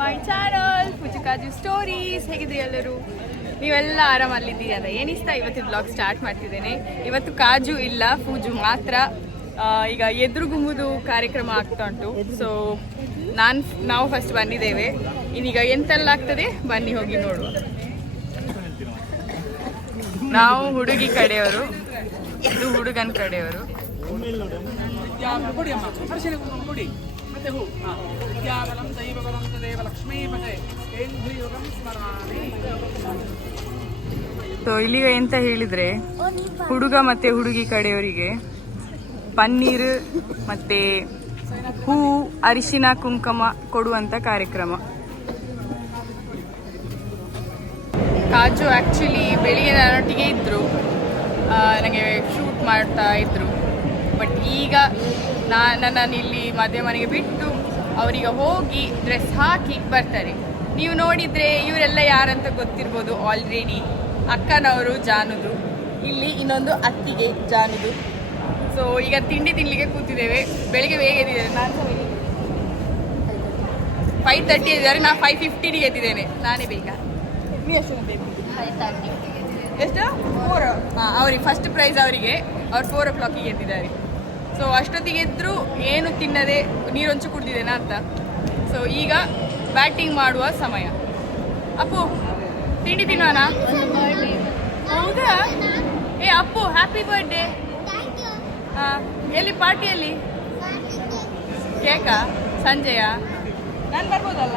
My channel ಪೂಜುಕಾಜು stories. ಹೇಗಿದ್ರಿ ಎಲ್ಲರೂ? ನೀವೆಲ್ಲ ಆರಾಮಲ್ಲಿದ್ದೀರಾ? ಏನಿಸ್ತ ಇವತ್ತು ಬ್ಲಾಗ್ ಸ್ಟಾರ್ಟ್ ಮಾಡ್ತಿದ್ದೇನೆ. ಇವತ್ತು ಕಾಜು ಇಲ್ಲ, ಪೂಜು ಮಾತ್ರ. ಈಗ ಎದುರುಗುಂಬುದು ಕಾರ್ಯಕ್ರಮ ಆಗ್ತಾ ಉಂಟು. ಸೊ ನಾವು ಫಸ್ಟ್ ಬಂದಿದ್ದೇವೆ. ಇನ್ನೀಗ ಎಂತೆಲ್ಲ ಆಗ್ತದೆ ಬನ್ನಿ ಹೋಗಿ ನೋಡುವ. ನಾವು ಹುಡುಗಿ ಕಡೆಯವರು, ಇದು ಹುಡುಗನ ಕಡೆಯವರು. ಸೊ ಇಲ್ಲಿಗ ಎಂತ ಹೇಳಿದ್ರೆ, ಹುಡುಗ ಮತ್ತೆ ಹುಡುಗಿ ಕಡೆಯವರಿಗೆ ಪನ್ನೀರ್ ಮತ್ತೆ ಹೂ, ಅರಿಶಿನ, ಕುಂಕುಮ ಕೊಡುವಂತ ಕಾರ್ಯಕ್ರಮ. ಕಾಜು ಆಕ್ಚುಲಿ ಬೆಳಿಗ್ಗೆ ನನ್ನೊಟ್ಟಿಗೆ ಇದ್ರು, ನನಗೆ ಶೂಟ್ ಮಾಡ್ತಾ ಇದ್ರು. ಬಟ್ ಈಗ ನನ್ನನ್ನು ಇಲ್ಲಿ ಮದುವೆ ಮನೆಗೆ ಬಿಟ್ಟು ಅವರೀಗ ಹೋಗಿ ಡ್ರೆಸ್ ಹಾಕಿ ಬರ್ತಾರೆ. ನೀವು ನೋಡಿದರೆ ಇವರೆಲ್ಲ ಯಾರಂತ ಗೊತ್ತಿರ್ಬೋದು ಆಲ್ರೆಡಿ. ಅಕ್ಕನವರು ಜಾನುದು, ಇಲ್ಲಿ ಇನ್ನೊಂದು ಅತ್ತಿಗೆ ಜಾನುದು. ಸೊ ಈಗ ತಿಂಡಿ ತಿನ್ನಲಿಕ್ಕೆ ಕೂತಿದ್ದೇವೆ. ಬೆಳಿಗ್ಗೆ ಬೇಗ ಎದ್ದಿದ್ದೇನೆ. ನಾನು 5:30 ಎದ್ದಿದ್ದಾರೆ, ನಾನು 5:15ಗೆ ಎದ್ದಿದ್ದೇನೆ. ನಾನೇ ಬೇಗ. ನೀವು ಎಷ್ಟು ಬೇಕು? 5:30. ಎಷ್ಟು? 4. ಅವ್ರಿಗೆ ಫಸ್ಟ್ ಪ್ರೈಸ್ ಅವರಿಗೆ. ಅವ್ರು 4 o'clock ಎದ್ದಿದ್ದಾರೆ. ಸೊ ಅಷ್ಟೊತ್ತಿಗೆ ಎದ್ರು ಏನು ತಿನ್ನದೆ ನೀರೊಂಚು ಕುಡ್ದಿದ್ದೇನೆ ಅಂತ. ಸೊ ಈಗ ಬ್ಯಾಟಿಂಗ್ ಮಾಡುವ ಸಮಯ. ಅಪ್ಪು ತಿಂಡಿ ತಿನ್ನೋಣ? ಹೌದಾ? Appu happy birthday. ಎಲ್ಲಿ ಪಾರ್ಟಿಯಲ್ಲಿ? ಕೇಕಾ? ಸಂಜೆಯಾ? ನಾನು ಬರ್ಬೋದಲ್ಲ?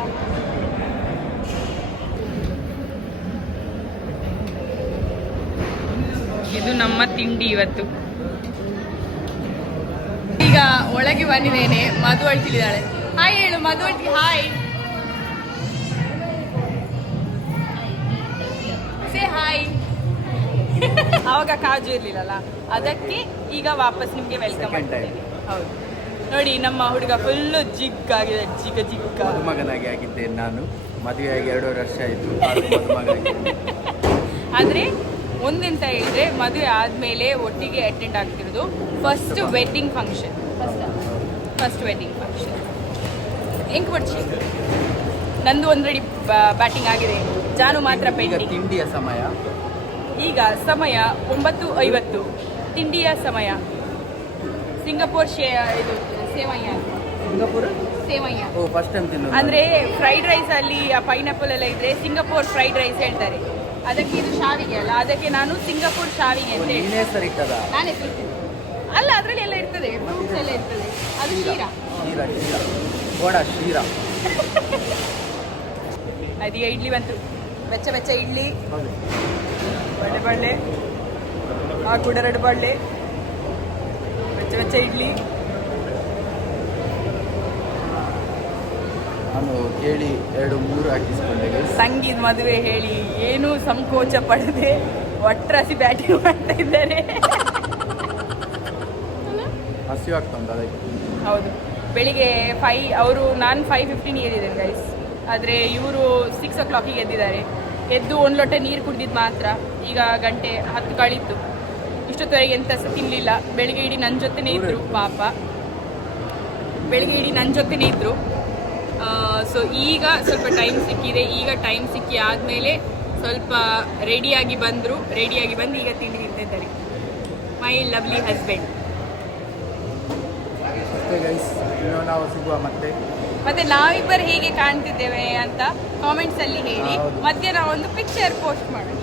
ಇದು ನಮ್ಮ ತಿಂಡಿ ಇವತ್ತು. ಈಗ ಒಳಗೆ ಬಂದಿದ್ದೇನೆ. ಮಧು ಅಳ್ತಿದ್ದಾಳೆ. ಹಾಯ್ ಹೇಳು ಮಧು ಅಳ್ತಿ. Hi say hi. ಆವಾಗ ಕಾಜು ಇರ್ಲಿಲ್ಲಲ್ಲ, ಅದಕ್ಕೆ ಈಗ ವಾಪಸ್ ನಿಮ್ಗೆ ವೆಲ್ಕಮ್ ಮಾಡ್ತೇನೆ. ಹೌದು ನೋಡಿ, ನಮ್ಮ ಹುಡುಗ ಫುಲ್ಲು ಜಿಗ್ಗಾಗಿದೆ. ಜಿಗ್ಗ ಮಗನಾಗಿ ಆಗಿದ್ದೇನೆ ನಾನು. ಮದುವೆಯಾಗಿ 2.5 ವರ್ಷ ಆಯಿತು. ಆದರೆ ಒಂದೆಂತ ಹೇಳಿದ್ರೆ, ಮದುವೆ ಆದಮೇಲೆ ಒಟ್ಟಿಗೆ ಅಟೆಂಡ್ ಆಗ್ತಿರೋದು first wedding function. First wedding function ಹೆಂಗೆ ಕೊಡ್ಸಿ. ನಂದು ಒಂದ್ರೆಡಿ ಬ್ಯಾಟಿಂಗ್ ಆಗಿದೆ, ಜಾನು ಮಾತ್ರ ಪೆಂಡಿಂಗ್. ತಿಂಡಿಯ ಸಮಯ ಈಗ ಸಮಯ 9:50. ತಿಂಡಿಯ ಸಮಯ ಸಿಂಗಪೂರ್ ಇದು ಸೇವಯ್ಯ. ಸೇವಯ್ಯ ಫಸ್ಟ್ ಟೈಮ್ ತಿನ್ನೋದು. ಅಂದರೆ ಫ್ರೈಡ್ ರೈಸ್ ಅಲ್ಲಿ ಪೈನಾಪಲ್ ಎಲ್ಲ ಇದ್ರೆ ಸಿಂಗಪೂರ್ ಫ್ರೈಡ್ ರೈಸ್ ಹೇಳ್ತಾರೆ. ಅದಕ್ಕೆ ಇದು ಶಾವಿಗೆ ಅಲ್ಲ, ಅದಕ್ಕೆ ನಾನು ಸಿಂಗಪೂರ್ ಶಾವಿಗೆ ಅಂತ ಹೇಳಿ. ನಾನೇ ತಿಂತೀನಿ ಅಲ್ಲ, ಅದರಲ್ಲಿ ಎಲ್ಲ ಇರ್ತದೆ, ಫ್ರೂಟ್ಸ್ ಎಲ್ಲ ಇರ್ತದೆ. ಅದು ಶೀರಾ. ಅದೀಗ ಇಡ್ಲಿ ಬಂತು. ಬೆಚ್ಚ ಇಡ್ಲಿ, ಬಳ್ಳೆ ಆ ಕೂಡ 2 ಬಳ್ಳೆ, ಬೆಚ್ಚ ಇಡ್ಲಿ. ನಾನು ಕೇಳಿ 2-3 ಹಾಕಿಸ್ಕೊಂಡೆ. ಸಂಗೀತ್ ಮದುವೆ ಹೇಳಿ ಏನೂ ಸಂಕೋಚ ಪಡದೆ ಒಟ್ರಾಸಿ ಬ್ಯಾಟಿಂಗ್ ಮಾಡ್ತಾ ಇದ್ದಾರೆ. ಹಸಿವು ಆಗ್ತಾ ಉಂಟು ಅದಕ್ಕೆ. ಹೌದು, ಬೆಳಿಗ್ಗೆ 5 ಅವರು, ನಾನು 5:15 ಎದ್ದಿದ್ದೇನೆ ಗೈಸ್. ಆದರೆ ಇವರು 6 o'clock ಎದ್ದಿದ್ದಾರೆ. ಎದ್ದು 1 ಲೋಟ ನೀರು ಕುಡಿದಿದ್ದು ಮಾತ್ರ. ಈಗ 10 ಕಳೀತು. ಇಷ್ಟೊತ್ತವರೆಗೆ ಎಂತ ಸಹ ತಿನ್ನಲಿಲ್ಲ. ಬೆಳಿಗ್ಗೆ ಇಡೀ ನನ್ನ ಜೊತೆನೇ ಇದ್ರು ಪಾಪ. ಬೆಳಿಗ್ಗೆ ಇಡೀ ನನ್ನ ಜೊತೆನೇ ಇದ್ರು. ಸೊ ಈಗ ಸ್ವಲ್ಪ ಟೈಮ್ ಸಿಕ್ಕಿದೆ. ಈಗ ಟೈಮ್ ಸಿಕ್ಕಿ ಆದಮೇಲೆ ಸ್ವಲ್ಪ ರೆಡಿಯಾಗಿ ಬಂದರು. ರೆಡಿಯಾಗಿ ಬಂದು ಈಗ ತಿಂಡಿ ತಿಂತಿದ್ದಾರೆ. My lovely husband. ನಾವು ಸಿಗುವ ಮತ್ತೆ ನಾವಿಬ್ಬರು ಹೇಗೆ ಕಾಣ್ತಿದ್ದೇವೆ ಅಂತ ಕಾಮೆಂಟ್ಸ್ ಅಲ್ಲಿ ಹೇಳಿ. ಮತ್ತೆ ನಾವು ಒಂದು ಪಿಕ್ಚರ್ ಪೋಸ್ಟ್ ಮಾಡೋಣ.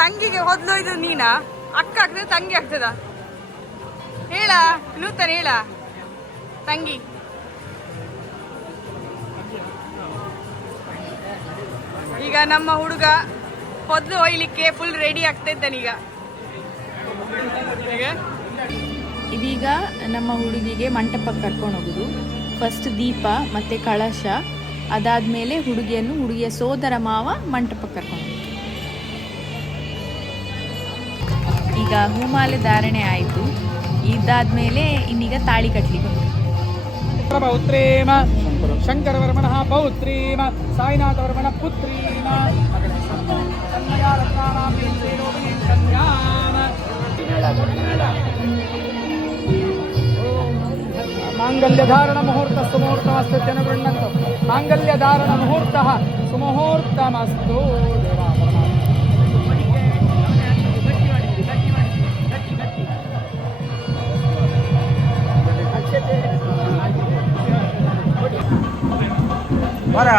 ತಂಗಿಗೆ ಹೊದ್ಲು ಇದು ನೀನಾ? ಅಕ್ಕ ಆಗ್ತದ ತಂಗಿ ಆಗ್ತದ? ಹೇಳ ನೂತನ, ಹೇಳ ತಂಗಿ. ಈಗ ನಮ್ಮ ಹುಡುಗ ಹೊದ್ಲು ಒಯ್ಲಿಕ್ಕೆ ಫುಲ್ ರೆಡಿ ಆಗ್ತಾ ಇದ್ದಾನೀಗ. ಇದೀಗ ನಮ್ಮ ಹುಡುಗಿಗೆ ಮಂಟಪಕ್ಕೆ ಕರ್ಕೊಂಡು ಹೋಗುದು. ಫಸ್ಟ್ ದೀಪ ಮತ್ತೆ ಕಳಶ, ಅದಾದ್ಮೇಲೆ ಹುಡುಗಿಯ ಸೋದರ ಮಾವ ಮಂಟಪಕ್ಕೆ ಕರ್ಕೊಂಡು ಹೋಗುದು. ಈಗ ಹೂಮಾಲೆ ಧಾರಣೆ ಆಯಿತು. ಇದಾದ್ಮೇಲೆ ಇನ್ನೀಗ ತಾಳಿ ಕಟ್ಲಿಕ್ಕೆ ಪೌತ್ರೇಮ ಶಂಕರವರ್ಮಣ ಪೌತ್ರೀಮ ಸಾಯಿನಾಥವರ್ಮಣ ಪುತ್ರೀಮ ಮಾಂಗಲ್ಯಧಾರಣ ಮುಹೂರ್ತ ಸುಮುಹೂರ್ತಮಸ್ತು ಜನಗೃಣ್ಣಂತು ಮಾಂಗಲ್ಯಧಾರಣ ಮುಹೂರ್ತ ಸುಮುಹೂರ್ತಮಸ್ತು. ಬರ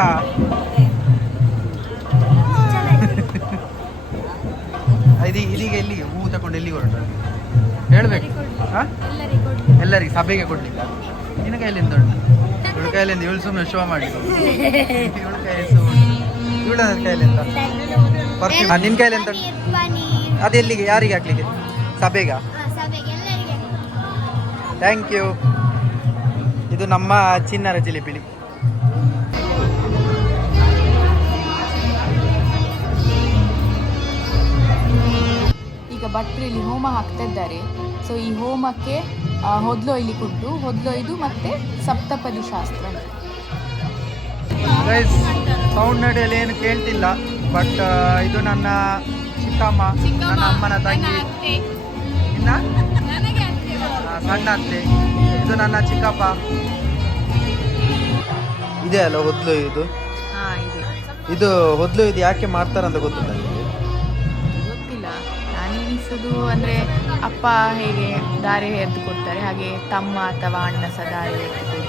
ಇದೀಗ ಎಲ್ಲಿಗೆ ಹೂ ತಗೊಂಡು ಎಲ್ಲಿಗೆ ಹೊರಟ ಹೇಳ್ಬೇಕು? ಎಲ್ಲರಿಗೆ ಸಭೆಗೆ ಕೊಡ್ಲಿಲ್ಲ. ನಿನ್ನ ಕೈಯಲ್ಲಿಂದ ಉಂಟು, ಇವಳ ಕೈಯಲ್ಲಿಂದ ಇವಳು ಸುಮ್ಮನೆ ಶೋ ಮಾಡಿ ಇವಳ ಕೈಯಲ್ಲಿಂದ ಪರ್ಫ್ಯೂಮ್. ನಿನ್ನ ಕೈಯಲ್ಲಿಂದ ಅದು ಎಲ್ಲಿಗೆ ಯಾರಿಗೆ ಹಾಕ್ಲಿಕ್ಕೆ? ಸಭೆಗ? Thank you. ಇದು ನಮ್ಮ ಚಿನ್ನರ ಜಿಲೇಬಿಲಿ. ಈಗ ಭಟ್ರು ಇಲ್ಲಿ ಹೋಮ ಹಾಕ್ತಾ ಇದ್ದಾರೆ. ಸೊ ಈ ಹೋಮಕ್ಕೆ ಹೊದ್ಲು ಒಯ್ಲಿಕ್ಕುಂಟು, ಹೊದ್ಲು ಒಯ್ದು ಮತ್ತೆ ಸಪ್ತಪದಿ ಶಾಸ್ತ್ರ. ಸೌಂಡ್ ನಡೆಯಲ್ಲಿ ಏನು ಕೇಳ್ತಿಲ್ಲ, ಬಟ್ ಇದು ನನ್ನ ಚಿಕ್ಕಮ್ಮ, ನನ್ನ ಅಮ್ಮನ ತಂಗಿ, ಇನ್ನ ಸಣ್ಣ ಅತ್ತೆ, ಇದು ನನ್ನ ಚಿಕ್ಕಪ್ಪ. ಇದೆ ಅಲ್ಲ ಹೊದ್ಲು ಇದು? ಇದು ಹೊದ್ಲು ಇದು ಯಾಕೆ ಮಾಡ್ತಾರಂತ ಗೊತ್ತಿಲ್ಲ ನಿಮಗೆ? ಗೊತ್ತಿಲ್ಲ. ನಾನೆನಿಸೋದು ಅಂದರೆ ಅಪ್ಪ ಹೇಗೆ ದಾರಿ ಎದ್ದು ಕೊಡ್ತಾರೆ ಹಾಗೆ ತಮ್ಮ ಅಥವಾ ಅಣ್ಣ ಸಹ ದಾರಿ ಎದ್ದು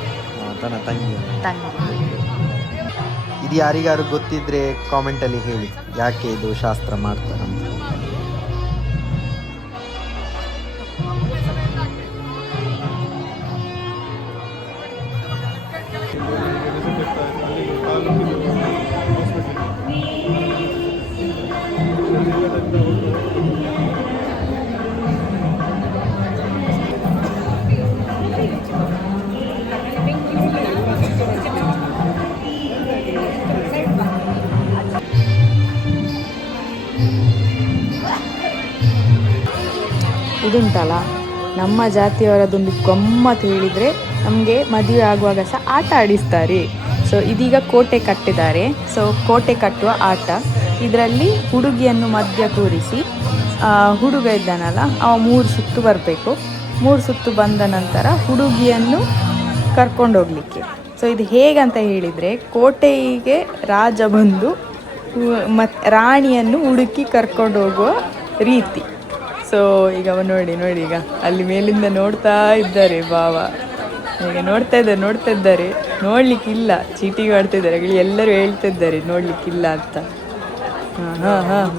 ತನ್ನ ತಂಗಿ. ತಂಗಿ. ಇದು ಯಾರಿಗಾರು ಗೊತ್ತಿದ್ರೆ ಕಾಮೆಂಟಲ್ಲಿ ಹೇಳಿ, ಯಾಕೆ ಇದು ಶಾಸ್ತ್ರ ಮಾಡ್ತಾರಂತ. ಇದುಂಟಲ್ಲ ನಮ್ಮ ಜಾತಿಯವರದೊಂದು ಗಮ್ಮತ್ತು ಹೇಳಿದರೆ, ನಮಗೆ ಮದುವೆ ಆಗುವಾಗ ಸಹ ಆಟ ಆಡಿಸ್ತಾರೆ. ಸೊ ಇದೀಗ ಕೋಟೆ ಕಟ್ಟಿದ್ದಾರೆ. ಸೊ ಕೋಟೆ ಕಟ್ಟುವ ಆಟ. ಇದರಲ್ಲಿ ಹುಡುಗಿಯನ್ನು ಮಧ್ಯ ಕೂರಿಸಿ ಹುಡುಗ ಇದ್ದಾನಲ್ಲ ಅವ 3 ಸುತ್ತು ಬರಬೇಕು. 3 ಸುತ್ತು ಬಂದ ನಂತರ ಹುಡುಗಿಯನ್ನು ಕರ್ಕೊಂಡೋಗ್ಲಿಕ್ಕೆ. ಸೊ ಇದು ಹೇಗಂತ ಹೇಳಿದರೆ, ಕೋಟೆಗೆ ರಾಜ ಬಂದು ರಾಣಿಯನ್ನು ಹುಡುಕಿ ಕರ್ಕೊಂಡು ಹೋಗುವ ರೀತಿ. ಸೊ ಈಗ ನೋಡಿ ಈಗ ಅಲ್ಲಿ ಮೇಲಿಂದ ನೋಡ್ತಾ ಇದ್ದಾರೆ ಭಾವ. ಈಗ ನೋಡ್ತಾ ಇದ್ದಾರೆ. ನೋಡ್ಲಿಕ್ಕಿಲ್ಲ, ಚೀಟಿಗೆ ಆಡ್ತಾ ಇದ್ದಾರೆ. ಎಲ್ಲರೂ ಹೇಳ್ತಾ ಇದ್ದಾರೆ ನೋಡ್ಲಿಕ್ಕಿಲ್ಲ ಅಂತ. ಹಾಂ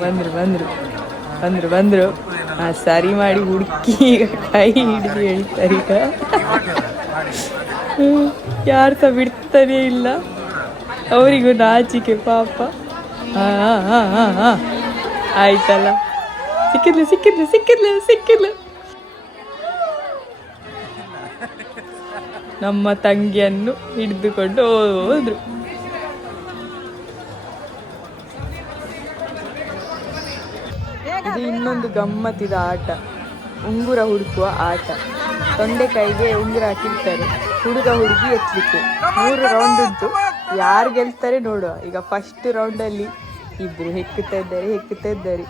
ಬಂದರು. ಸರಿ ಮಾಡಿ ಹುಡುಕಿ ಈಗ ಕೈ ಹಿಡಿದು ಹೇಳ್ತಾರೆ. ಈಗ ಯಾರು ಸಹ ಬಿಡ್ತಾನೇ ಇಲ್ಲ, ಅವರಿಗೂ ನಾಚಿಕೆ ಪಾಪ. ಹಾಂ ಆಯ್ತಲ್ಲ, ಸಿಕ್ಕಿದ್ಲು. ನಮ್ಮ ತಂಗಿಯನ್ನು ಹಿಡಿದುಕೊಂಡು ಹೋದ್ರು. ಇದು ಇನ್ನೊಂದು ಗಮ್ಮತ್ತಿದ ಆಟ, ಉಂಗುರ ಹುಡುಕುವ ಆಟ. ತೊಂಡೆಕಾಯಿಗೆ ಉಂಗುರ ಹಾಕಿರ್ತಾರೆ, ಹುಡುಗ ಹುಡುಗಿ ಎತ್ತಲಿಕ್ಕೆ. 3 ರೌಂಡ್ ಉಂಟು, ಯಾರು ಗೆಲ್ತಾರೆ ನೋಡುವ. ಈಗ ಫಸ್ಟ್ ರೌಂಡಲ್ಲಿ ಇಬ್ರು ಹೆಕ್ಕುತ್ತಾ ಇದ್ದಾರೆ.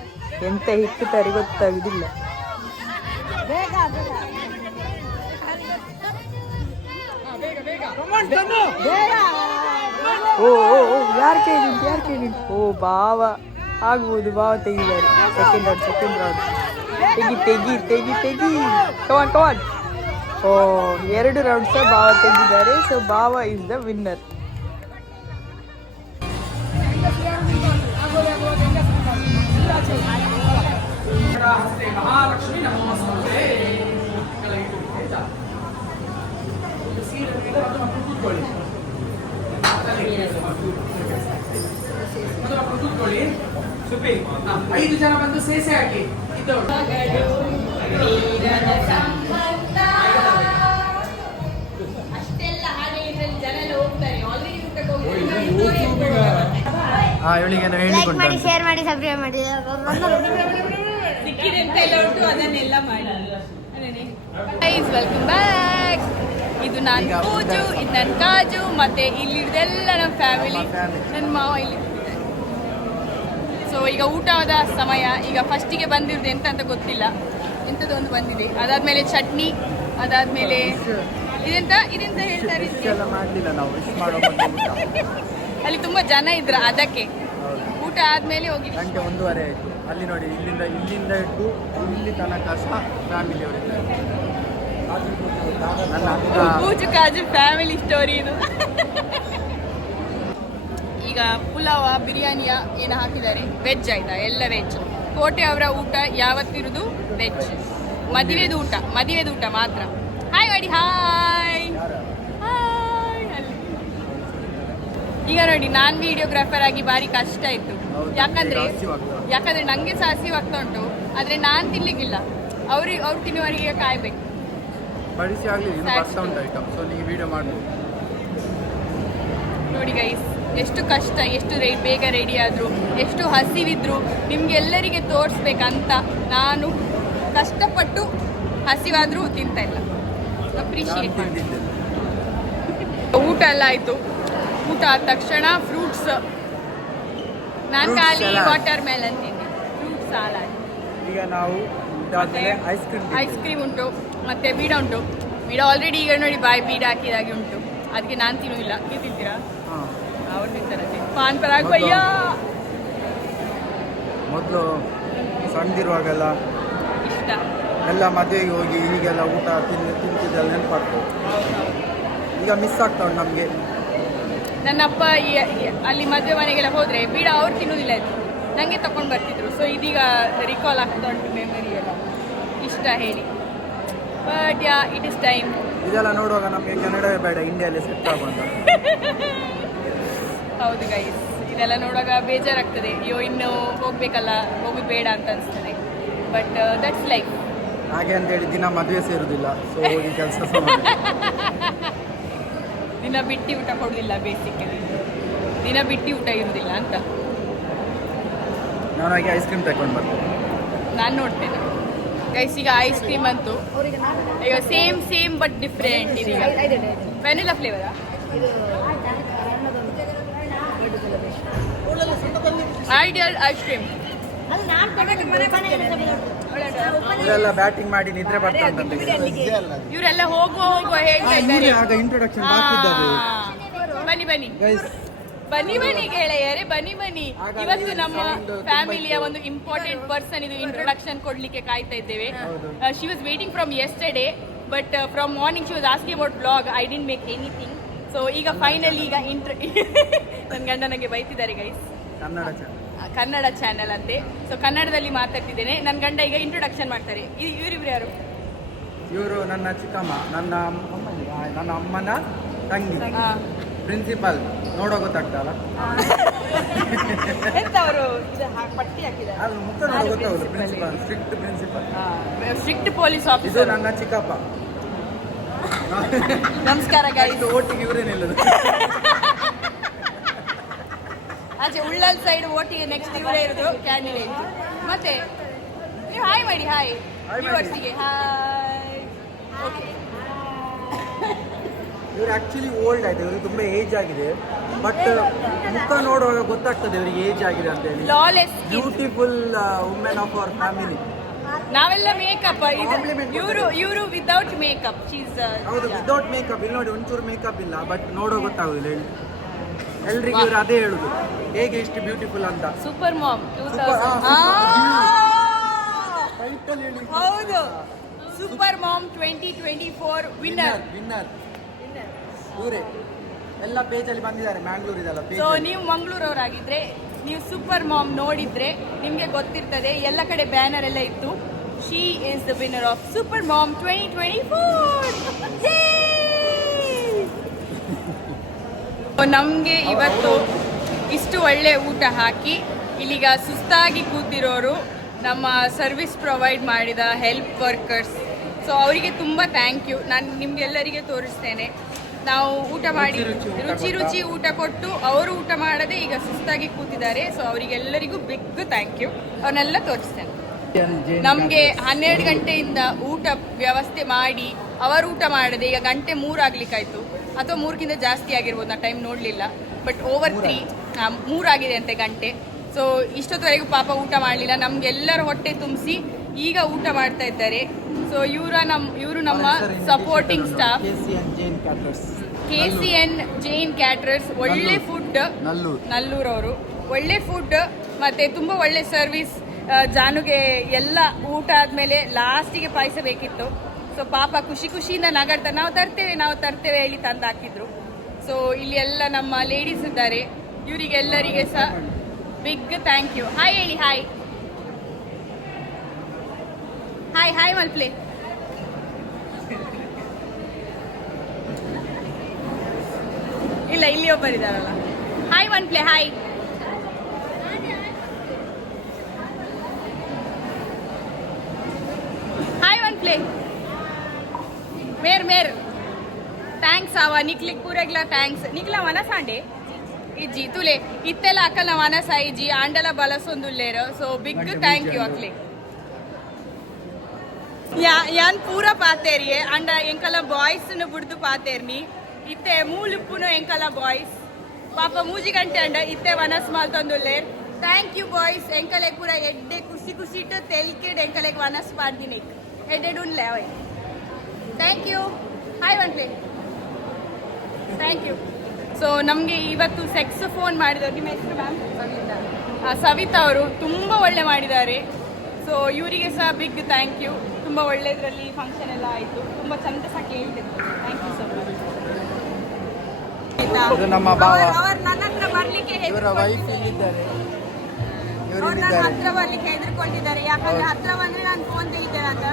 ಎಂತ ಹೆಕ್ಕುತ್ತಾರೆ ಗೊತ್ತಾಗುದಿಲ್ಲ. ಓ ಯಾರು ಕೇಳಿ ಓ ಭಾವ ಆಗ್ಬೋದು. ಭಾವ ತೆಗಿದ್ದಾರೆ. Second round. ತೆಗಿ. ಕಮಾನ್. ಓ 2 ರೌಂಡ್ ಸಹ ಭಾವ ತೆಗಿದ್ದಾರೆ. ಸೊ ಭಾವ ಇಸ್ ದ ವಿನ್ನರ್. ಮಹಾಲಕ್ಷ್ಮಿ ನಮೋಸ್ತುತೆ. ಕೂತ್ಕೊಳ್ಳಿ. 5 ಜನ ಬಂದು ಸೇಸೆ ಹಾಕಿ. ಇವಳಿಗೆ ಶೇರ್ ಮಾಡಿ ಸಬ್ಸ್ಕ್ರೈಬ್ ಮಾಡಿ ಸಿಕ್ಕಿದೆ ಅಂತ ಎಲ್ಲ ಉಂಟು, ಅದನ್ನೆಲ್ಲ ಮಾಡಿ. Welcome back. ಇದು ನಾನು ಪೂಜು, ಇದು ನನ್ನ ಕಾಜು, ಮತ್ತೆ ಇಲ್ಲಿದ್ದೆಲ್ಲ ನಮ್ಮ ಫ್ಯಾಮಿಲಿ, ನನ್ನ ಮಾವ ಇಲ್ಲಿ. ಸೊ ಈಗ ಊಟದ ಸಮಯ. ಈಗ ಫಸ್ಟಿಗೆ ಬಂದಿರೋದು ಎಂತ ಅಂತ ಗೊತ್ತಿಲ್ಲ, ಎಂಥದ್ದು ಒಂದು ಬಂದಿದೆ. ಅದಾದ್ಮೇಲೆ ಚಟ್ನಿ, ಅದಾದ್ಮೇಲೆ ಇದೆಂತ ಹೇಳ್ತಾರೆ ವಿಶ್ ಎಲ್ಲ ಮಾಡಲಿಲ್ಲ ನಾವು, ವಿಶ್ ಮಾಡೋ ಮೊದಲು ಊಟ. ಅಲ್ಲಿ ತುಂಬಾ ಜನ ಇದ್ರ ಅದಕ್ಕೆ ಊಟ ಆದ್ಮೇಲೆ ಹೋಗಿ ಗಂಟೆ 1:30 ಆಯಿತು. ಅಲ್ಲಿ ನೋಡಿ, ಇಲ್ಲಿಂದ ಹಿಡಿದು ಇಲ್ಲಿ ತನಕ ಸಹ ಫ್ಯಾಮಿಲಿ ಅವರಿದ್ದಾರೆ. ನನ್ನ ಅಕ್ಕ ಬೂಜು ಕಾಜು ಫ್ಯಾಮಿಲಿ ಸ್ಟೋರಿ ಇದು. ಈಗ ಪುಲಾವ ಬಿರಿಯಾನಿಯ ಏನು ಹಾಕಿದ್ದಾರೆ ವೆಜ್ ಆಯ್ತಾ, ಎಲ್ಲ ವೆಜ್. ಕೋಟೆ ಅವರ ಊಟ ಯಾವತ್ತಿರುವುದು ವೆಜ್. ಮದುವೆದು ಊಟ ಮಾತ್ರ. ಹಾಯ್ ಮಾಡಿ ಹಾಯ್. ಈಗ ನೋಡಿ, ನಾನ್ ವಿಡಿಯೋಗ್ರಾಫರ್ ಆಗಿ ಭಾರಿ ಕಷ್ಟ ಇತ್ತು. ಯಾಕಂದ್ರೆ ನಂಗೆ ಸಹ ಹಸಿವಾಗ್ತಾ ಉಂಟು, ಆದ್ರೆ ನಾನ್ ತಿನ್ಲಿಕ್ಕಿಲ್ಲ. ಅವ್ರು ತಿನ್ನುವವರಿಗೆ ಕಾಯ್ಬೇಕು. ಬಡಿಸಿ ಆಗಲಿ ಬರ್ತಾ ಉಂಟು ಐಟಮ್. ಸೊ ನೀವು ವಿಡಿಯೋ ಮಾಡ್ಬೋದು ನೋಡಿ ಗೈಸ್, ಎಷ್ಟು ಕಷ್ಟ, ಎಷ್ಟು ಬೇಗ ರೆಡಿ ಆದ್ರು, ಎಷ್ಟು ಹಸಿವಿದ್ರು ನಿಮ್ಗೆಲ್ಲರಿಗೆ ತೋರಿಸ್ಬೇಕಂತ ನಾನು ಕಷ್ಟಪಟ್ಟು ಹಸಿವಾದ್ರೂ ತಿಂತಾ ಇಲ್ಲ. ಅಪ್ರಿಶಿಯೇಟ್ ಮಾಡಿ. ಊಟ ಎಲ್ಲ ಆಯ್ತು. ಊಟ ಆದ ತಕ್ಷಣ ಫ್ರೂಟ್ಸ್, ನಾನು ಖಾಲಿ ವಾಟರ್ ಮೆಲನ್ ತಿಂದೆ. Fruit salad. ಈಗ ನಾವು ಐಸ್ ಕ್ರೀಮ್ ಉಂಟು, ಮತ್ತೆ ಬೀಡ ಉಂಟು. ಬೀಡ ಆಲ್ರೆಡಿ ಈಗ ನೋಡಿ ಬಾಯಿ ಬೀಡ ಹಾಕಿದಾಗೆ ಉಂಟು, ಅದಕ್ಕೆ ನಾನು ತಿನ್ನುವುದಿಲ್ಲ. ನೀವು ತಿಂತೀರಾ? ಅವ್ರು ತಿಂತಾರೆ. ಪಾನ್ ಪರಾಗ್ ಭಯ್ಯ. ಮೊದಲು ಸಣ್ಣದಿರುವಾಗೆಲ್ಲ ಇಷ್ಟ ಎಲ್ಲ ಮದುವೆಗೆ ಹೋಗಿ ಹೀಗೆಲ್ಲ ಊಟ ತಿಂತಿದ್ದೆಲ್ಲ ನೆನಪಾಗ್ತದೆ. ಈಗ ಮಿಸ್ ಆಗ್ತಾ ಉಂಟು ನಮಗೆ. ನನ್ನಪ್ಪ ಅಲ್ಲಿ ಮದುವೆ ಮನೆಗೆಲ್ಲ ಹೋದ್ರೆ ಬೀಡ ಅವ್ರು ತಿನ್ನುವುದಿಲ್ಲ ಇತ್ತು, ನನಗೆ ತಗೊಂಡು ಬರ್ತಿದ್ರು. ಸೊ ಇದೀಗ ರಿಕಾಲ್ ಆಗ್ತಾ ಉಂಟು ಮೆಮೊರಿ ಎಲ್ಲ. ಇಷ್ಟ ಹೇಳಿ, but yeah it is time. ಇದೆಲ್ಲ ನೋಡುವಾಗ ನಮಗೆ ಕನ್ನಡವೇ ಬೇಡ, ಇಂಡಿಯಾದಲ್ಲಿ ಸೆಟ್ ಆಗುವಂತ. ಹೌದು ಗೈಸ್, ಇದೆಲ್ಲ ನೋಡುವಾಗ ಬೇಜಾರಾಗ್ತದೆ. ಅಯ್ಯೋ ಇನ್ನು ಹೋಗ್ಬೇಕಲ್ಲ, ಹೋಗೋದು ಬೇಡ ಅಂತ ಅನಿಸ್ತದೆ. But that's life. ಹಾಗೆ ಅಂತೇಳಿ ದಿನ ಮದುವೆ ಸೇರುದಿಲ್ಲ. ಸೊ ಹೋಗಿ ಕೆಲಸ ದಿನ ಬಿಟ್ಟು ಊಟ ಕೊಡುದಿಲ್ಲ. ಬೇಸಿಕಲಿ ದಿನ ಬಿಟ್ಟು ಊಟ ಇರುವುದಿಲ್ಲ ಅಂತ. ನಾನು ಹಾಗೆ ಐಸ್ ಕ್ರೀಮ್ ತಗೊಂಡು ಬರ್ತೇನೆ. ನಾನು ನೋಡ್ತೇನೆ ಗೈಸ್. ಈಗ ಐಸ್ ಕ್ರೀಮ್ ಅಂತೂ ಈಗ ಸೇಮ್ ಬಟ್ ಡಿಫ್ರೆಂಟ್. ಇದೀಗ ವೆನಿಲಾ ಫ್ಲೇವರಾ? Ideal ice cream. ಇವರೆಲ್ಲ ಬ್ಯಾಟಿಂಗ್ ಮಾಡಿ ನಿದ್ರೆ ಬರ್ತಾ ಉಂಟಂತೆ. ಇವರೆಲ್ಲ ಹೋಗುವ ಹೇಳ್ತಾ ಇದ್ದಾರೆ. ಆಗ ಇಂಟ್ರೊಡಕ್ಷನ್ ಮಾಡ್ತಿದ್ದಾರೆ. ಬನ್ನಿ ಗೆಳೆಯರೇ, ಬನ್ನಿ. ಇವತ್ತು ನಮ್ಮ ಫ್ಯಾಮಿಲಿಯ ಒಂದು ಇಂಪಾರ್ಟೆಂಟ್ ಪರ್ಸನ್ ಇದು ಇಂಟ್ರೊಡಕ್ಷನ್ ಕೊಡ್ಲಿಕ್ಕೆ ಕಾಯ್ತಾ ಇದ್ದೇವೆ. She was waiting from yesterday, but from morning she was asking about blog. I didn't make anything. So ಈಗ ಫೈನಲಿ ಈಗ ನನ್ನ ಗಂಡ ನನಗೆ ಬೈತಿದ್ದಾರೆ ಗೈಸ್. ಕನ್ನಡ ಚಾನೆಲ್ ಅಂತೆ. ಸೊ ಕನ್ನಡದಲ್ಲಿ ಮಾತಾಡ್ತಿದ್ದೇನೆ. ನನ್ನ ಗಂಡ ಈಗ ಇಂಟ್ರೊಡಕ್ಷನ್ ಮಾಡ್ತಾರೆ. ಇವರಿಬ್ರು ಯಾರು? ಇವರು ನನ್ನ ಚಿಕ್ಕಮ್ಮ, ನನ್ನ ಅಮ್ಮನ ತಂಗಿ, ಪ್ರಿನ್ಸಿಪಲ್. ನೋಡೋ ಗೊತ್ತಾಗ್ತಲ್ಲ, ಎಂತ ಅವರು ಪಟ್ಟಿ ಹಾಕಿದ್ದಾರೆ. ಅದು ಮುಖ ನೋಡೋ ಗೊತ್ತಾಗುದು. ಪ್ರಿನ್ಸಿಪಲ್, ಸ್ಟ್ರಿಕ್ಟ್ ಪೊಲೀಸ್ ಇದು ಆಫೀಸರ್. ನನ್ನ ಚಿಕ್ಕಪ್ಪ. ನಮಸ್ಕಾರ ಗೈಸ್. ಒಟ್ಟಿಗೆ ಇವರೇನಿಲ್ಲದು. ಆಚೆ ಉಳ್ಳಲ್ ಸೈಡ್ ಓಟಿಗೆ ನೆಕ್ಸ್ಟ್ ಇವರೇ ಇರೋದು ಕ್ಯಾಂಡಿಡೇಟ್. ಮತ್ತೆ ನೀವು ಹಾಯ್ ಮಾಡಿ. ಹಾಯ್ ವ್ಯೂವರ್ಸಿಗೆ ಹಾಯ್. ಓಕೆ, ಇವರು ಆಕ್ಚುಲಿ ಓಲ್ಡ್ ಆಯ್ತು. ಇವ್ರಿಗೆ ತುಂಬಾ ಏಜ್ ಆಗಿದೆ, ಬಟ್ ಮುಖ ನೋಡುವಾಗ ಗೊತ್ತಾಗ್ತದೆ ಇವರಿಗೆ ಏಜ್ ಆಗಿದೆ ಅಂತ ಹೇಳಿ. ಲಾಲೆಸ್, beautiful women of our family. ನಾವೆಲ್ಲ ಮೇಕಪ್, ಇವರು ವಿತೌಟ್ ಮೇಕಪ್. ಹೌದು, ವಿತೌಟ್ ಮೇಕಪ್. ಇಲ್ಲಿ ನೋಡಿ, ಒಂಚೂರು ಮೇಕಪ್ ಇಲ್ಲ, ಬಟ್ ನೋಡೋ ಗೊತ್ತಾಗುದಿಲ್ಲ. ಎಲ್ರಿಗೂ ಇವರು ಅದೇ ಹೇಳುದು, ಹೇಗೆ ಇಷ್ಟು ಬ್ಯೂಟಿಫುಲ್ ಅಂತ. Super mom 2000. ಹೌದು, ಸೂಪರ್ ಮಾಮ್ 2024 ವಿನ್ನರ್. ಇವರೇ ಎಲ್ಲ ಪೇಜಲ್ಲಿ ಬಂದಿದ್ದಾರೆ. ಮ್ಯಾಂಗ್ಳೂರಿದೆಲ್ಲ ಪೇಜ್. ಸೊ ನೀವು ಮಂಗಳೂರವರಾಗಿದ್ರೆ ನೀವು ಸೂಪರ್ ಮಾಮ್ ನೋಡಿದ್ರೆ ನಿಮ್ಗೆ ಗೊತ್ತಿರ್ತದೆ. ಎಲ್ಲ ಕಡೆ ಬ್ಯಾನರ್ ಎಲ್ಲ ಇತ್ತು. She is the winner of super mom 2024. ನಮ್ಗೆ ಇವತ್ತು ಇಷ್ಟು ಒಳ್ಳೆ ಊಟ ಹಾಕಿ ಇಲ್ಲಿಗ ಸುಸ್ತಾಗಿ ಕೂತಿರೋರು ನಮ್ಮ ಸರ್ವಿಸ್ ಪ್ರೊವೈಡ್ ಮಾಡಿದ ಹೆಲ್ಪ್ ವರ್ಕರ್ಸ್. ಸೊ ಅವರಿಗೆ ತುಂಬ ಥ್ಯಾಂಕ್ ಯು. ನಾನು ನಿಮ್ಗೆಲ್ಲರಿಗೆ ತೋರಿಸ್ತೇನೆ. ನಾವು ಊಟ ಮಾಡಿ ರುಚಿ ಊಟ ಕೊಟ್ಟು ಅವರು ಊಟ ಮಾಡದೆ ಈಗ ಸುಸ್ತಾಗಿ ಕೂತಿದ್ದಾರೆ. ಸೊ ಅವರಿಗೆಲ್ಲರಿಗೂ ಬಿಗ್ ಥ್ಯಾಂಕ್ ಯು. ಅವನ್ನೆಲ್ಲ ತೋರಿಸ್ತೇನೆ. ನಮಗೆ 12 ಗಂಟೆಯಿಂದ ಊಟ ವ್ಯವಸ್ಥೆ ಮಾಡಿ ಅವರು ಊಟ ಮಾಡದೆ ಈಗ ಗಂಟೆ 3 ಆಗ್ಲಿಕ್ಕಾಯ್ತು, ಅಥವಾ 3ಕ್ಕಿಂತ ಜಾಸ್ತಿ ಆಗಿರ್ಬೋದು. ನಾನು ಟೈಮ್ ನೋಡಲಿಲ್ಲ, ಬಟ್ ಓವರ್ 3 ಆಗಿದೆ ಅಂತೆ ಗಂಟೆ. ಸೊ ಇಷ್ಟೊತ್ತವರೆಗೂ ಪಾಪ ಊಟ ಮಾಡಲಿಲ್ಲ. ನಮ್ಗೆಲ್ಲರ ಹೊಟ್ಟೆ ತುಂಬಿಸಿ ಈಗ ಊಟ ಮಾಡ್ತಾ ಇದ್ದಾರೆ. ಸೊ ಇವರು ನಮ್ಮ supporting staff. KCN Jain caterers. ಒಳ್ಳೆ ಫುಡ್, ನಲ್ಲೂರವರು. ಒಳ್ಳೆ ಫುಡ್ ಮತ್ತೆ ತುಂಬ ಒಳ್ಳೆ ಸರ್ವಿಸ್. ಜಾನುಗೆ ಎಲ್ಲ ಊಟ ಆದಮೇಲೆ ಲಾಸ್ಟಿಗೆ ಪಾಯಸ ಬೇಕಿತ್ತು. ಸೊ ಪಾಪ ಖುಷಿಯಿಂದ ನಗಾಡ್ತಾರೆ, ನಾವು ತರ್ತೇವೆ ಹೇಳಿ ತಂದು ಹಾಕಿದ್ರು. ಸೊ ಇಲ್ಲಿ ಎಲ್ಲ ನಮ್ಮ ಲೇಡೀಸ್ ಇದ್ದಾರೆ. ಇವರಿಗೆಲ್ಲರಿಗೆ ಸಹ ಬಿಗ್ ಥ್ಯಾಂಕ್ ಯು. ಹಾಯ್ ಹೇಳಿ. ಹಾಯ್ ಹಾಯ್ ಹಾಯ್ ಮಲ್ಪ್ಲೆ. ಇಲ್ಲ, ಇಲ್ಲಿ ಒಬ್ಬರಿದ್ದಾರಲ್ಲ. ಹಾಯ್ ಮಲ್ಪ್ಲೆ. ಹಾಯ್. हाय वन प्ले मेर थैंक्स आवा निकलिक पूरेगला थैंक्स निकला वना सांडे इज्जी तुले इत्तेला अकल वना साइजी आंडला बलसोंदुल्लेर. सो बिग थैंक यू अक्ले. यान पूरा पातेरी अंड एंकल बॉय्स नु बुड्दु पातेर्नी इत्ते मूलुपुनो एंकल बॉय्स पाप मूजी गंटे अंड इत्ते वनस माल्तोंदुल्लेर. Thank you बॉय्स. एंकले पूरा एड्डे खुशी तेलकेड एंकले वनस पाड्दिनी ಎಡೆಡುನ್ಲೆ ಅವೈ. Thank you. ಹಾಯ್ ಒನ್ಲೆ. Thank you. ಸೊ ನಮಗೆ ಇವತ್ತು ಸೆಕ್ಸ್ ಫೋನ್ ಮಾಡಿದವರು, ನಿಮ್ಮ ಹೆಸರು ಮ್ಯಾಮ್? ಸವಿತಾ ಅವರು ತುಂಬ ಒಳ್ಳೆ ಮಾಡಿದ್ದಾರೆ. ಸೊ ಇವರಿಗೆ ಸಹ ಬಿಗ್ ಥ್ಯಾಂಕ್ ಯು. ತುಂಬ ಒಳ್ಳೆಯದರಲ್ಲಿ ಫಂಕ್ಷನ್ ಎಲ್ಲ ಆಯಿತು, ತುಂಬ ಚಂದ ಸಹ ಕೇಳ್ತಿದ್ರು. Thank you so much. ನಮ್ಮ ಭಾವ, ಅವರು ನನ್ನ ಹತ್ರ ಬರಲಿಕ್ಕೆ ಹತ್ರ ಬರ್ಲಿಕ್ಕೆ ಹೆದರ್ಕೊಂಡಿದ್ದಾರೆ. ಯಾಕಂದ್ರೆ ಹತ್ರ ಬಂದ್ರೆ ನಾನು ಫೋನ್ ತೆಗಿತೇನೆ ಅಂತ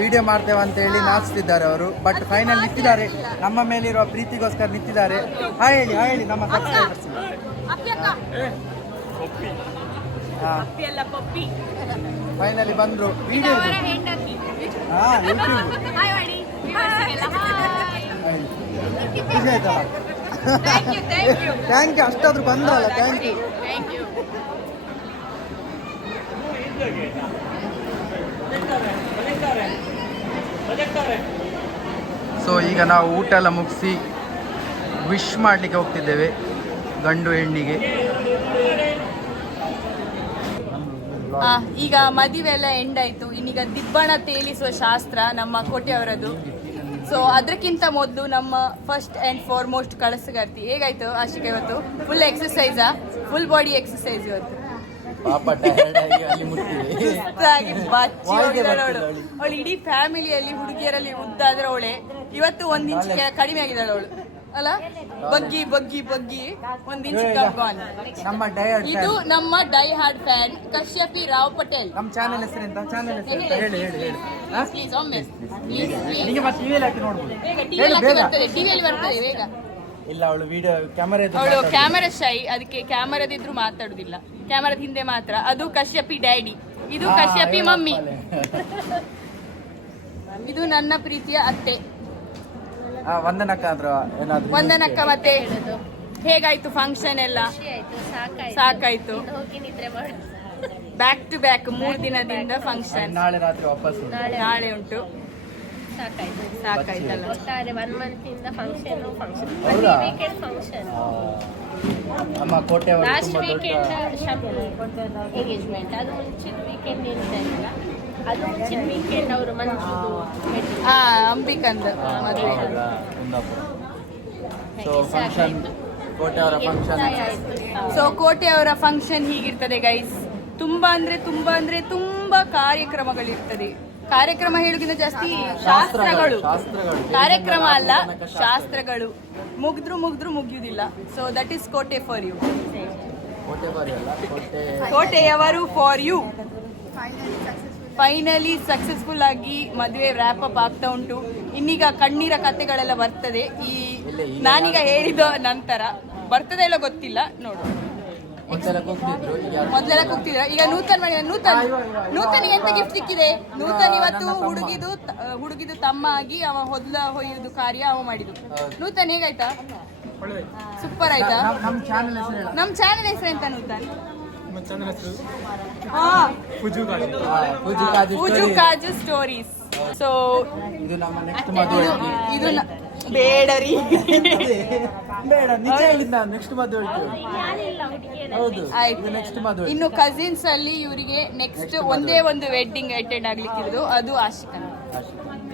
ವಿಡಿಯೋ ಮಾಡ್ತೇವೆ ಅಂತ ಹೇಳಿ ನಾಚಿಸಿದ್ದಾರೆ ಅವರು. ಬಟ್ ಫೈನಲ್ ನಿಂತಿದ್ದಾರೆ, ನಮ್ಮ ಮೇಲಿರುವ ಪ್ರೀತಿಗೋಸ್ಕರ ನಿಂತಿದ್ದಾರೆ. ಹಾಯ್ ಹೇಳಿ ನಮ್ಮ ಸಬ್ಸ್ಕ್ರೈಬರ್ಸ್. ಪಪ್ಪಿ ಅಲ್ಲ ಪಪ್ಪಿ. ಫೈನಲಿ ಬಂದ್ರು. ವಿಡಿಯೋ ಖುಷಿ ಆಯ್ತಲ್ಲ? Thank you. ಅಷ್ಟಾದ್ರೂ ಬಂದ್ರಲ್ಲ, ಥ್ಯಾಂಕ್ ಯು. ಸೊ ಈಗ ನಾವು ಊಟ ಎಲ್ಲ ಮುಗಿಸಿ ವಿಶ್ ಮಾಡಲಿಕ್ಕೆ ಹೋಗ್ತಿದ್ದೇವೆ ಗಂಡು ಹೆಣ್ಣಿಗೆ. ಈಗ ಮದುವೆ ಎಲ್ಲ ಎಂಡ್ ಆಯ್ತು. ಇನ್ನೀಗ ದಿಬ್ಬಣ ತೇಲಿಸುವ ಶಾಸ್ತ್ರ ನಮ್ಮ ಕೋಟೆಯವರದ್ದು. ಸೊ ಅದಕ್ಕಿಂತ ಮೊದಲು ನಮ್ಮ ಫಸ್ಟ್ ಆ್ಯಂಡ್ ಫಾರ್ಮೋಸ್ಟ್ ಕಳಸಗಾರ್ತಿ. ಹೇಗಾಯ್ತು ಆಶಿಕ ಇವತ್ತು? ಫುಲ್ ಎಕ್ಸಸೈಸಾ? ಫುಲ್ ಬಾಡಿ ಎಕ್ಸಸೈಸ್ ಇವತ್ತು. ಅವಳು ಇಡೀ ಫ್ಯಾಮಿಲಿಯಲ್ಲಿ ಹುಡುಗಿಯರಲ್ಲಿ ಉದ್ದಾದ್ರೆ ಅವಳೆ. ಇವತ್ತು 1 ಇಂಚ್ ಕಡಿಮೆ ಆಗಿದ್ದಾಳೆ ಅವಳು ಅಲ್ಲ? ಬಗ್ಗಿ 1 ಇಂಚ್ ಕಮ್ಮಾನ್. ಇದು ನಮ್ಮ die hard fan Kashyapi Rao Patel. ನಮ್ಮ ಚಾನೆಲ್ ಹೆಸರೆಂತ? ಹೇಳಿ. ಪ್ಲೀಸ್ ಒಮ್ಮೆ ಟಿವಿಯಲ್ಲಿ ಬರ್ತದೆ ಬೇಗ. ಇಲ್ಲ, ಅವಳು ವಿಡಿಯೋ ಕ್ಯಾಮರಾ, ಅವಳು ಕ್ಯಾಮರಾ ಶೈ, ಅದಕ್ಕೆ ಕ್ಯಾಮರಾದಿದ್ರು ಮಾತಾಡುದಿಲ್ಲ, ಕ್ಯಾಮರಾದ ಹಿಂದೆ ಮಾತ್ರ. ಅದು ಕಶ್ಯಪಿ ಡ್ಯಾಡಿ, ಇದು ಕಶ್ಯಪಿ ಮಮ್ಮಿ. ಇದು ನನ್ನ ಪ್ರೀತಿಯ ಅತ್ತೆ ವಂದನಕ್ಕ. ಮತ್ತೆ ಹೇಗಾಯ್ತು ಫಂಕ್ಷನ್ ಎಲ್ಲ? ಸಾಕಾಯ್ತು. ಬ್ಯಾಕ್ ಟು ಬ್ಯಾಕ್ 3 ದಿನದಿಂದ ಫಂಕ್ಷನ್. ನಾಳೆ ರಾತ್ರಿ ವಾಪಸ್. ನಾಳೆ ಉಂಟು. ಸಾಕಾಯ್ತಲ್ಲ? 1 month ಇಂದ ಫಂಕ್ಷನ್ ನಮ್ಮ ಕೋಟೆ ಲಾಸ್ಟ್ ವೀಕೆಂಡ್ ಎಂಗೇಜ್ಮೆಂಟ್. ಅದು ಮುಂಚಿನ ವೀಕೆಂಡ್ ಏನಿಲ್ಲ, ಅದು ಮುಂಚಿನ ವೀಕೆಂಡ್ ಅವರು ಮಂಜುದು ಅಂಬಿಕಂದ ಮದುವೆ. ಸೊ ಕೋಟೆಯವರ ಫಂಕ್ಷನ್ ಹೀಗಿರ್ತದೆ ಗೈಸ್. ತುಂಬಾ ಕಾರ್ಯಕ್ರಮಗಳಿರ್ತದೆ. ಕಾರ್ಯಕ್ರಮ ಹೇಳುವುದಕ್ಕಿಂತ ಜಾಸ್ತಿ ಶಾಸ್ತ್ರಗಳು. ಕಾರ್ಯಕ್ರಮ ಅಲ್ಲ, ಶಾಸ್ತ್ರಗಳು. ಮುಗಿಯುವುದಿಲ್ಲ. So that is Kote for you. ಕೋಟೆಯವರು ಫಾರ್ ಯು. ಫೈನಲಿ ಸಕ್ಸಸ್ಫುಲ್ ಆಗಿ ಮದುವೆ ರ್ಯಾಪ್ ಅಪ್ ಆಗ್ತಾ ಉಂಟು. ಇನ್ನೀಗ ಕಣ್ಣೀರ ಕಥೆಗಳೆಲ್ಲ ಬರ್ತದೆ. ಈ ನಾನೀಗ ಹೇಳಿದ ನಂತರ ಬರ್ತದೆ ಇಲ್ಲ ಗೊತ್ತಿಲ್ಲ, ನೋಡು. ಮೊದಲೆಲ್ಲ ಕೂಗ್ತಿದ್ರು, ಈಗ ನೂತನ್ ಎಂತ ಗಿಫ್ಟ್ ಸಿಕ್ಕಿದೆ? ನೂತನ್ ಇವತ್ತು ಹುಡುಗಿದು ತಮ್ಮ ಆಗಿ ಅವ ಹೊದ್ಲ ಹೊಯ್ಯುದು ಕಾರ್ಯ ಅವ ಮಾಡಿದ್ದು. ನೂತನ್ ಹೇಗಾಯ್ತಾ? ಸೂಪರ್ ಆಯ್ತಾ? ನಮ್ ಚಾನೆಲ್ ಹೆಸರು ಎಂತ ನೂತನ್? ಪೂಜು ಕಾಜು ಸ್ಟೋರೀಸ್. ಸೊ ಇದು ಬೇಡರಿ ಬೇಡ ನಿಜ ಹೇಳಿದ್ ನಾನು ನೆಕ್ಸ್ಟ್ ಮದುವೆ ಹೇಳ್ತೇವೆ. ಯಾರಿಲ್ಲ ಹುಡುಗಿಯರಲ್ಲಿ. ಹೌದು ಆಯ್ತು. ಇದು ನೆಕ್ಸ್ಟ್ ಮದುವೆ. ಇನ್ನು ಕಸಿನ್ಸ್ ಅಲ್ಲಿ ಇವರಿಗೆ ನೆಕ್ಸ್ಟ್ ಒಂದೇ ಒಂದು ವೆಡ್ಡಿಂಗ್ ಅಟೆಂಡ್ ಆಗ್ಲಿಕ್ಕೆ ಇರೋದು, ಅದು ಆಶಿಕಾ.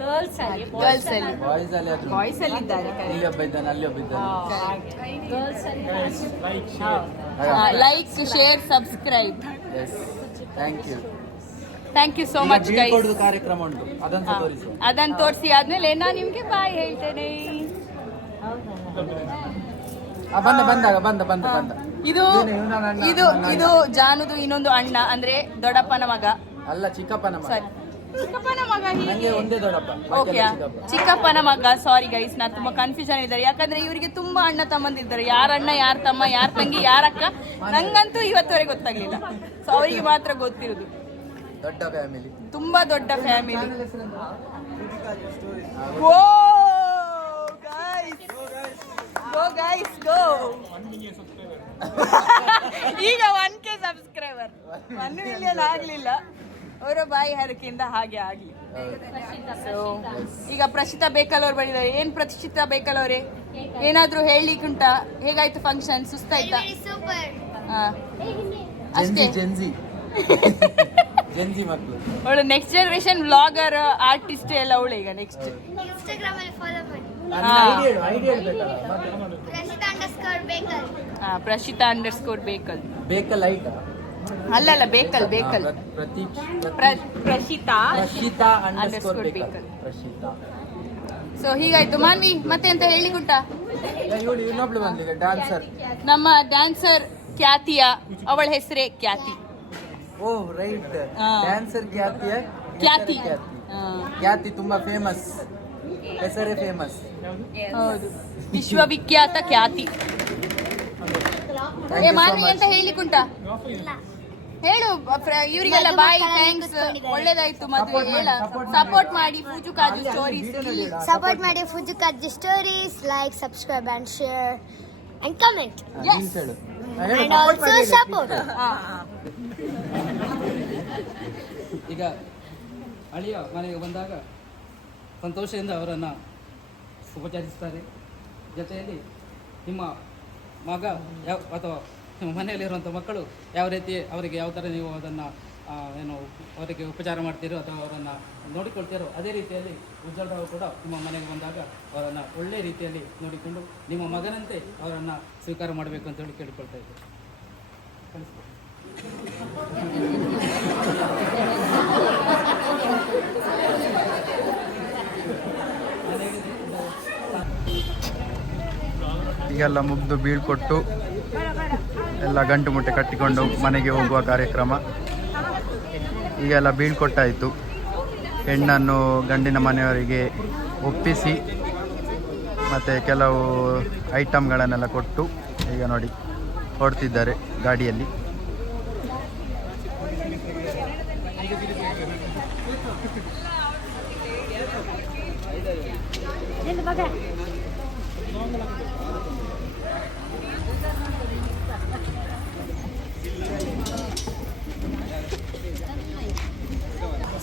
ಗರ್ಲ್ಸ್ ಅಲ್ಲಿ ಗರ್ಲ್ಸ್ ಅಲ್ಲಿ ಬಾಯ್ಸ್ ಅಲ್ಲಿ ಆದ್ರೂ ಬಾಯ್ಸ್ ಅಲ್ಲಿ ಇದ್ದಾರೆ. ಇಲ್ಲಿ ಒಬ್ಬ ಇದ್ದಾನೆ, ಅಲ್ಲಿ ಒಬ್ಬ ಇದ್ದಾನೆ. ಗರ್ಲ್ಸ್ ಅಲ್ಲಿ like, share, subscribe. Yes, thank you. Thank you so much guys. ಬೀಳ್ಕೊಡುದು ಕಾರ್ಯಕ್ರಮ ಉಂಟು, ಅದನ್ನು ತೋರಿಸುವ. ಅದನ್ನ ತೋರಿಸಿ ಆದ್ಮೇಲೆ ನಾನು ನಿಮ್ಗೆ ಬಾಯ್ ಹೇಳ್ತೇನೆ. ಬಂದ ಇದು ಇದು ಇದು ಜಾನುದು ಇನ್ನೊಂದು ಅಣ್ಣ, ಅಂದ್ರೆ ದೊಡ್ಡಪ್ಪನ ಮಗ. ಅಲ್ಲ, ಚಿಕ್ಕಪ್ಪನ ಮಗ. ಸಾರಿ, ಚಿಕ್ಕಪ್ಪನ ಮಗ. ನಂಗೆ ಒಂದೇ ದೊಡ್ಡಪ್ಪ. ಓಕೆ, ಚಿಕ್ಕಪ್ಪನ ಮಗ. ಸಾರಿ ಗೈಸ್, ನಾನು ತುಂಬಾ ಕನ್ಫ್ಯೂಷನ್ ಇದ್ದಾರೆ, ಯಾಕಂದ್ರೆ ಇವರಿಗೆ ತುಂಬಾ ಅಣ್ಣ ತಮ್ಮಂದಿದ್ದಾರೆ. ಯಾರ ಅಣ್ಣ, ಯಾರ ತಮ್ಮ, ಯಾರ ತಂಗಿ, ಯಾರ ಅಕ್ಕ, ನಂಗಂತೂ ಇವತ್ತವರೆಗೆ ಗೊತ್ತಾಗ್ಲಿಲ್ಲ. ಸೊ ಅವರಿಗೆ ಮಾತ್ರ ಗೊತ್ತಿರೋದು. ದೊಡ್ಡ ಫ್ಯಾಮಿಲಿ, ತುಂಬಾ ದೊಡ್ಡ ಫ್ಯಾಮಿಲಿ. ಓ ಗೈಸ್, ಗೋ ಗೈಸ್ ಗೋ. ಈಗ 1K ಸಬ್ಸ್ಕ್ರೈಬರ್, 1 ಮಿಲಿಯನ್ ಆಗ್ಲಿಲ್ಲ. ಅವರ ಬಾಯಿ ಹರಕೆಯಿಂದ ಹಾಗೆ ಆಗ್ಲಿ. ಸೊ ಈಗ ಪ್ರಶಿತಾ ಬೇಕಲ್ ಅವ್ರು ಬಂದಿದ್ದಾರೆ. ಏನ್ ಪ್ರಶಿತಾ ಬೇಕಲ್ ಅವರೇ, ಏನಾದ್ರೂ ಹೇಳಿಕ್ಕುಂಟಾ? ಹೇಗಾಯ್ತು ಫಂಕ್ಷನ್? ಸುಸ್ತಾಯ್ತಾ? ಅಷ್ಟೇ. ಜೆನ್ಜಿ ಮಕ್ಕಳು. ಅವಳು ನೆಕ್ಸ್ಟ್ ಜನರೇಷನ್ ವ್ಲಾಗರ್, ಆರ್ಟಿಸ್ಟ್ ಎಲ್ಲ ಅವಳು ಈಗ ನೆಕ್ಸ್ಟ್. ಇನ್ಸ್ಟಾಗ್ರಾಮ್ ಅಲ್ಲಿ ಫಾಲೋ ಮಾಡಿ ಐಡಿಯಾ ಹೇಳ್ಬೇಕಲ್ಲ. ಪ್ರಶಿತಾ ಅಂಡರ್ಸ್ಕೋರ್ ಬೇಕಲ್. ಪ್ರಶಿತಾ ಅಂಡರ್ಸ್ಕೋರ್ ಬೇಕಲ್. ಬೇಕಲ್ ಐಟ ಅಲ್ಲಲ್ಲ, ಬೇಕಲ್ ಬೇಕಲ್. ಪ್ರಶಿತಾ ಅಂಡರ್ಸ್ಕೋರ್ ಬೇಕಲ್. ಬೇಕಲ್. ಪ್ರಶಿತಾ. ಸೊ ಹೀಗಾಯ್ತು. ಮಾನ್ವಿ ಮತ್ತೆ ಅಂತ ಹೇಳಿಗುಂಟಾ? ಇವಳು ಇನ್ನೊಬ್ಳು ಬಂದಿದೆ, ಡ್ಯಾನ್ಸರ್. ನಮ್ಮ ಡ್ಯಾನ್ಸರ್ ಖ್ಯಾತಿಯ, ಅವಳ ಹೆಸರೇ ಖ್ಯಾತಿ. ಓ ರೈಟ್, ಹಾ. ಡ್ಯಾನ್ಸರ್ ಖ್ಯಾತಿಯ ಖ್ಯಾತಿ. ಖ್ಯಾತಿ ತುಂಬಾ ಫೇಮಸ್, ಹೆಸರೇ ಫೇಮಸ್. ಹೌದು, ವಿಶ್ವವಿಖ್ಯಾತ ಖ್ಯಾತಿ. ಏ ಮಾನ್ವಿ ಅಂತ ಹೇಳಿಕುಂಟಾ? ಹೇಳು ಇವರಿಗೆಲ್ಲ ಬಾಯ್, ಥ್ಯಾಂಕ್ಸ್, ಒಳ್ಳೇದಾಯ್ತು ಮದುವೆ. ಹೇಳ, ಸಪೋರ್ಟ್ ಮಾಡಿ ಫೂಜು ಕಾಜು ಸ್ಟೋರೀಸ್. Support ಮಾಡಿ Fuji Kaji Stories, like, subscribe and share and comment. Yes. And also support. ಈಗ ಅಳಿಯ ಮನೆಗೆ ಬಂದಾಗ ಸಂತೋಷದಿಂದ ಅವರನ್ನು ಉಪಚರಿಸ್ತಾರೆ. ಜೊತೆಯಲ್ಲಿ ನಿಮ್ಮ ಮಗ ಯಾವ ಅಥವಾ ನಿಮ್ಮ ಮನೆಯಲ್ಲಿರುವಂಥ ಮಕ್ಕಳು ಯಾವ ರೀತಿ ಅವರಿಗೆ ಯಾವ ಥರ ನೀವು ಅದನ್ನು ಏನು ಅವರಿಗೆ ಉಪಚಾರ ಮಾಡ್ತೀರೋ ಅಥವಾ ಅವರನ್ನು ನೋಡಿಕೊಳ್ತೀರೋ ಅದೇ ರೀತಿಯಲ್ಲಿ ಉಜ್ವಲ್ ರಾವ್ ಕೂಡ ನಿಮ್ಮ ಮನೆಗೆ ಬಂದಾಗ ಅವರನ್ನು ಒಳ್ಳೆಯ ರೀತಿಯಲ್ಲಿ ನೋಡಿಕೊಂಡು ನಿಮ್ಮ ಮಗನಂತೆ ಅವರನ್ನು ಸ್ವೀಕಾರ ಮಾಡಬೇಕು ಅಂತೇಳಿ ಕೇಳಿಕೊಳ್ತಾ ಇದ್ದೇವೆ. ಈಗೆಲ್ಲ ಮುಗ್ದು ಬೀಳ್ಕೊಟ್ಟು ಎಲ್ಲ ಗಂಟು ಮುಟ್ಟೆ ಕಟ್ಟಿಕೊಂಡು ಮನೆಗೆ ಹೋಗುವ ಕಾರ್ಯಕ್ರಮ. ಈಗೆಲ್ಲ ಬೀಳ್ಕೊಟ್ಟಾಯಿತು. ಹೆಣ್ಣನ್ನು ಗಂಡಿನ ಮನೆಯವರಿಗೆ ಒಪ್ಪಿಸಿ ಮತ್ತು ಕೆಲವು ಐಟಮ್ಗಳನ್ನೆಲ್ಲ ಕೊಟ್ಟು ಈಗ ನೋಡಿ ಹೊರಡ್ತಿದ್ದಾರೆ ಗಾಡಿಯಲ್ಲಿ.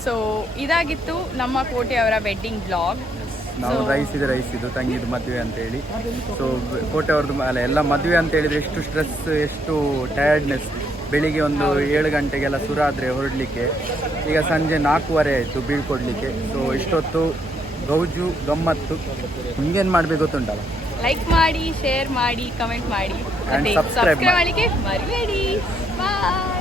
ಸೊ ಇದಾಗಿತ್ತು ನಮ್ಮ ಕೋಟೆಯವರ ವೆಡ್ಡಿಂಗ್ ಬ್ಲಾಗ್. ನಾವು ರೈಸ್ ಇದು ತಂಗಿದು ಮದುವೆ ಅಂತೇಳಿ. ಸೊ ಕೋಟೆ ಅವ್ರದ್ದು ಅಲ್ಲ, ಎಲ್ಲ ಮದುವೆ ಅಂತ ಹೇಳಿದರೆ ಎಷ್ಟು ಸ್ಟ್ರೆಸ್, ಎಷ್ಟು ಟಯರ್ಡ್ನೆಸ್. ಬೆಳಿಗ್ಗೆ ಒಂದು 7 ಗಂಟೆಗೆಲ್ಲ ಸುರಾದರೆ ಹೊರಡಲಿಕ್ಕೆ, ಈಗ ಸಂಜೆ 4:15 ಆಯಿತು ಬೀಳ್ಕೊಡ್ಲಿಕ್ಕೆ. ಸೊ ಇಷ್ಟೊತ್ತು ಗೌಜು ಗಮ್ಮತ್ತು. ನಿಮಗೇನು ಮಾಡಬೇಕು ಗೊತ್ತುಂಟಲ್ಲ? ಲೈಕ್ ಮಾಡಿ, ಶೇರ್ ಮಾಡಿ, ಕಮೆಂಟ್ ಮಾಡಿ, And ಮತ್ತೆ subscribe ಸಬ್ಸ್ಕ್ರೈಬ್ ಮಾಡಲಿಕ್ಕೆ ಮರಿಬೇಡಿ. ಬಾಯ್.